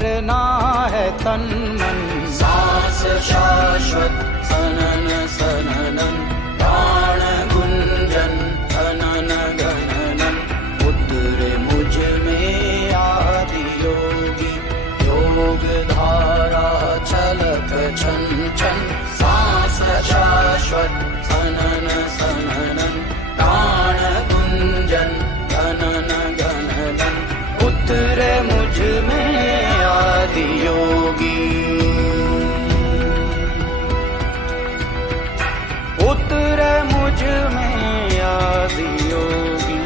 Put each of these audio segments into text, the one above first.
करना है तन मन। सांस शाश्वत सनन सननन, प्राण गुंजन धनन गणनन। उतरे मुझ में आदि योगी, योग धारा छलक छन छन। सांस शाश्वत सनन सननन, प्राण गुंजन धनन गणनन। उतरे मुझ में आदि योगी, उतरे मुझ में आदि योगी।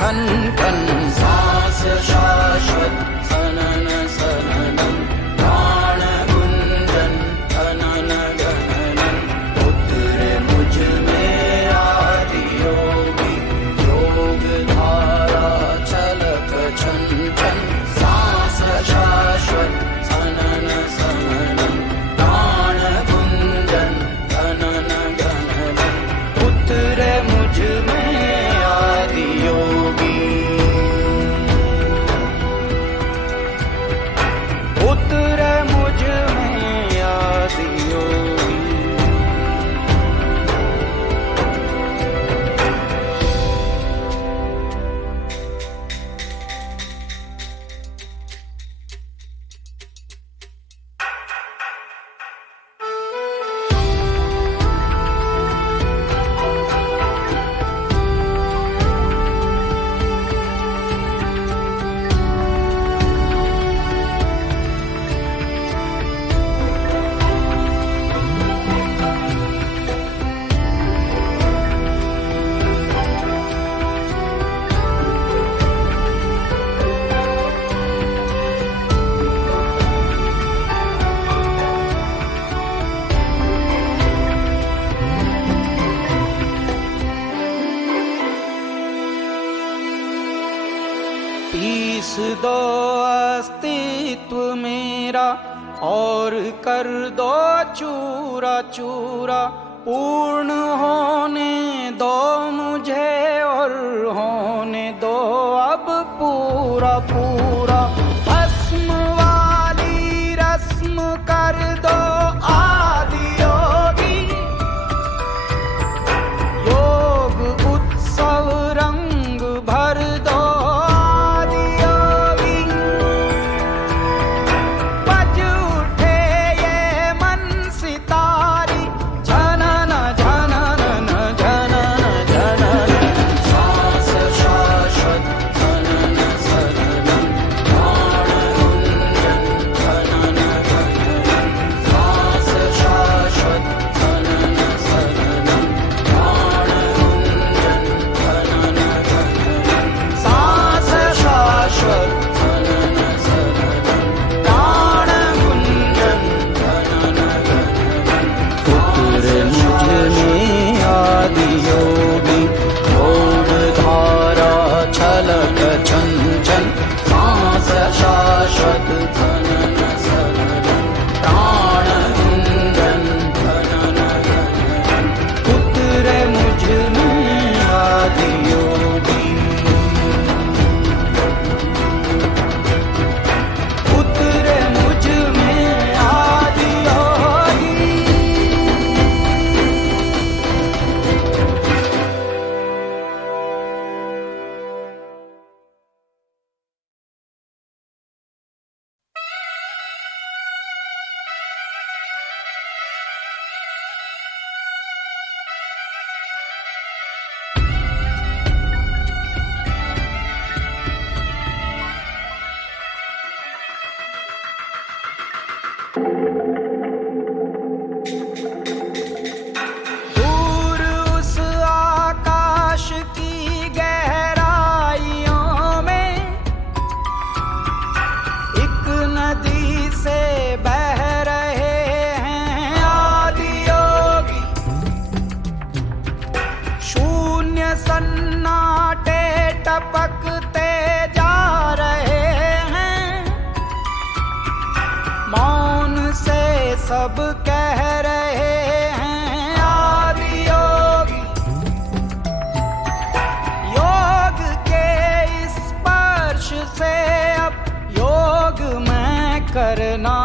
खन खन। सांस शाश्वत सनन सननन, प्राण गुंजन धनन गणनन। उतरे मुझ में आदि योगी, योग धारा छलक छन छन। सांस शाश्वत सनन सननन, प्राण गुंजन धनन गणनन। उतरे मुझ में आदि योगी, उतरे मुझ में आदि योगी। पीस दो अस्तित्व मेरा और कर दो चूरा चूरा। पूर्ण होने दो मुझे और होने दो अब पूरा पूरा। भस्म वाली रस्म कर दो आदि योगी, योग उत्सव रंग भर दो टपकते जा रहे हैं, मौन से सब कह रहे हैं आदि योगी। योग के स्पर्श से अब योग में करना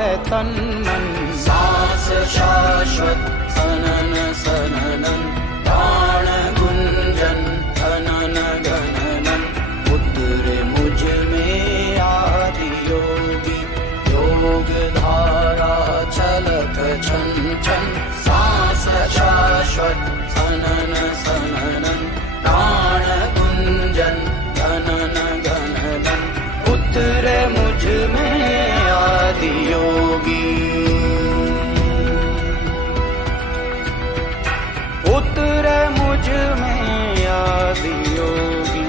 है तन मन। सांस शाश्वत सनन सननन, प्राण गुंजन धनन गणनन, उतरे मुझ में आदि योगी। योग धारा छलक छन छन, सांस शाश्वत सनन सननन, प्राण गुंजन धनन गणनन, उतरे मुझ में आदि योगी। उतरे मुझ में आदि योगी।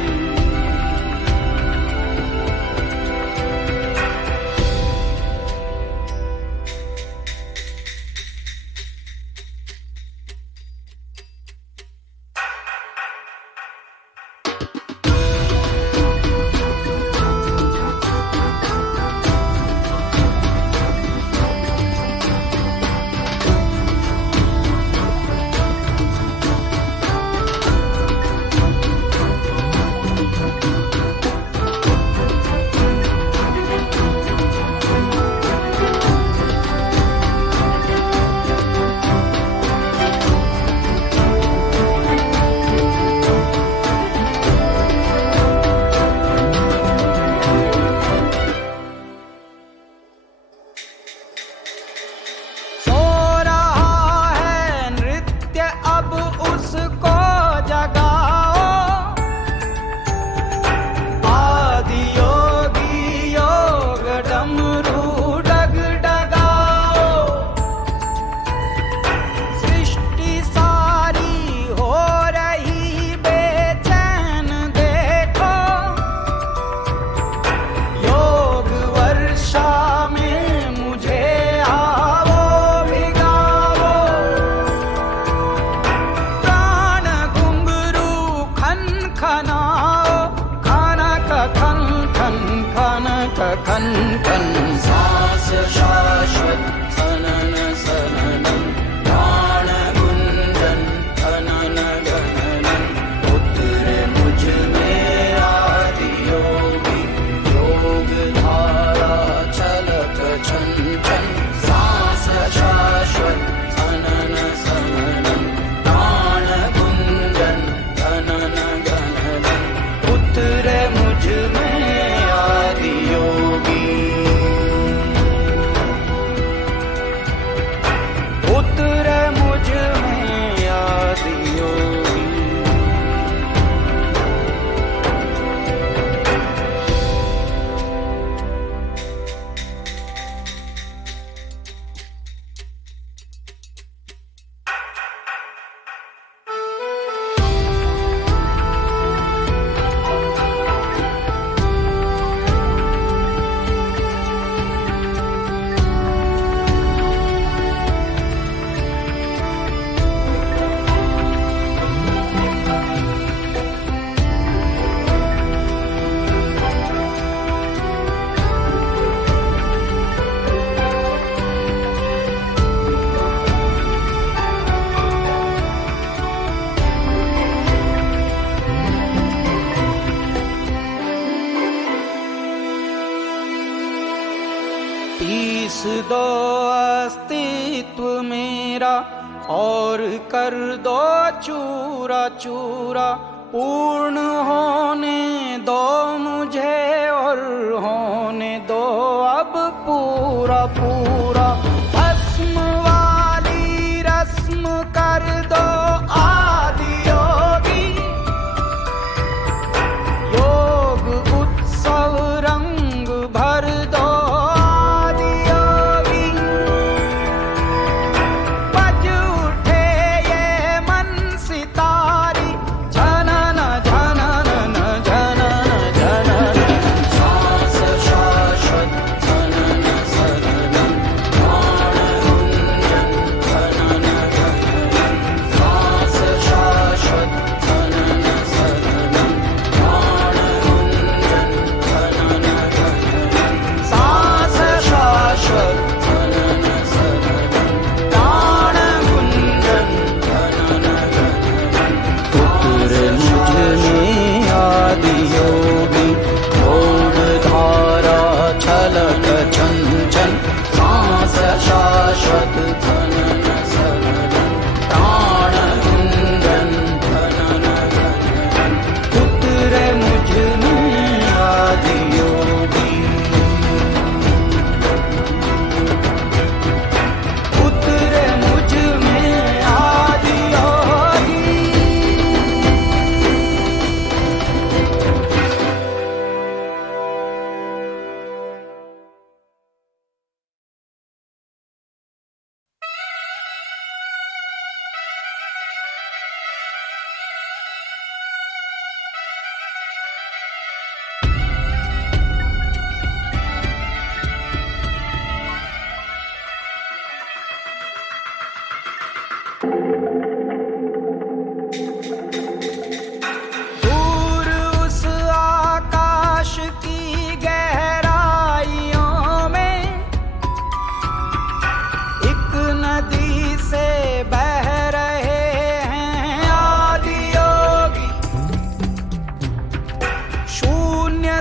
खन खन, सांस शाश्वत सनन सननन, प्राण गुंजन धनन गणनन, उतरे मुझ में आदि योगी। योग धारा छलक छन छन, सांस शाश्वत सनन सननन, प्राण गुंजन धनन गणनन, उतरे मुझ में आदि योगी। उतरे मुझ में आदि योगी। पीस दो अस्तित्व मेरा और कर दो चूरा चूरा, पूर्ण होने दो मुझे और होने दो अब पूरा पूरा। भस्म वाली रस्म कर दो आदि योगी। योग उत्सव रंग भर दो आदि योगी। बज उठे ये मन सितारी, झनन झनन झनन झनन, सांस शाश्वत सनन सनन,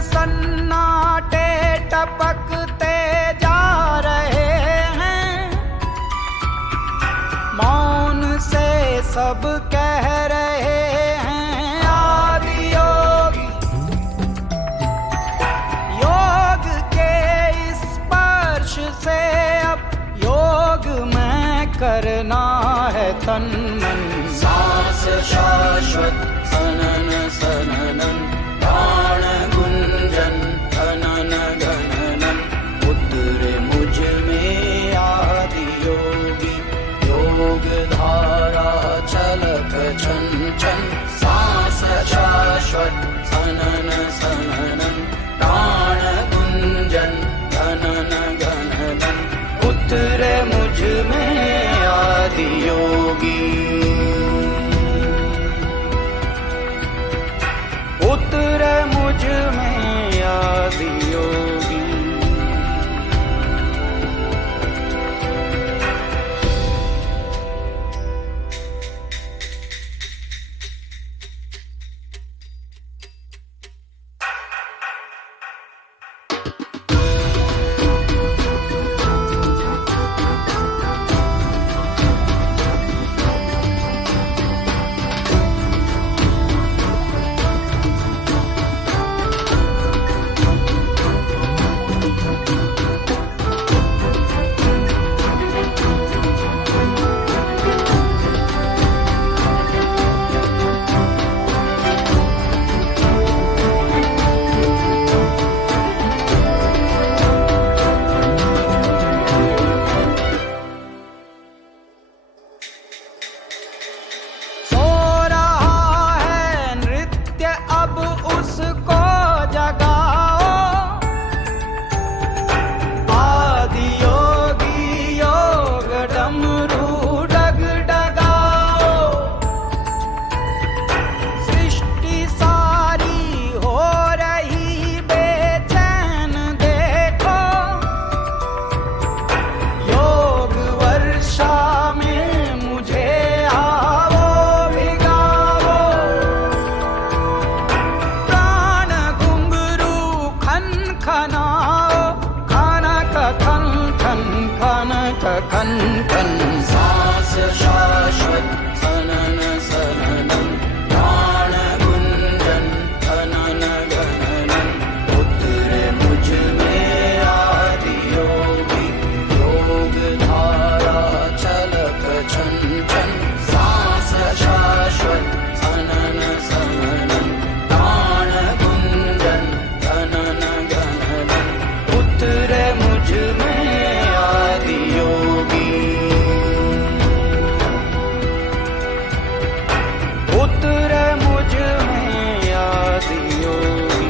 सन्नाटे टपकते जा रहे हैं, मौन से सब कह रहे हैं आदि योगी। योग के स्पर्श से अब योग में करना है तन मन। सांस शाश्वत सनन सननन, प्राण गुंजन घनन घननन, उतरे मुझ में आदि योगी। योग धारा छलक छन छन, सांस शाश्वत सनन सननन, प्राण गुंजन घनन घननन, उतरे मुझ में आदि योगी। उतरे मुझ में आदि योगी। खन खन सांस शाश्वत सनन सननन, प्राण गुंजन घनन घननन, उतरे मुझ में आदि योगी। योग धारा छलक छन छन, सांस शाश्वत सनन सननन, प्राण गुंजन घनन घननन, उतरे मुझ में आदि योगी। उतरे मुझ में आदि योगी।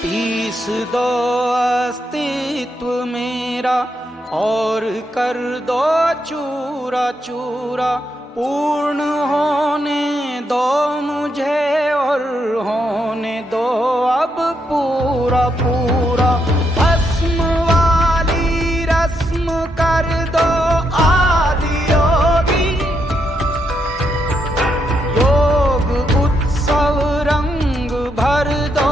पीस दो अस्तित्व मेरा और कर दो चूरा चूरा, पूर्ण होने दो मुझे और होने दो अब पूरा पूरा। भस्म वाली रस्म कर दो आदि योगी। योग उत्सव रंग भर दो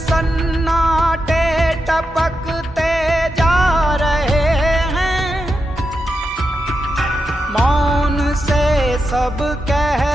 सन्नाटे टपकते जा रहे हैं, मौन से सब कह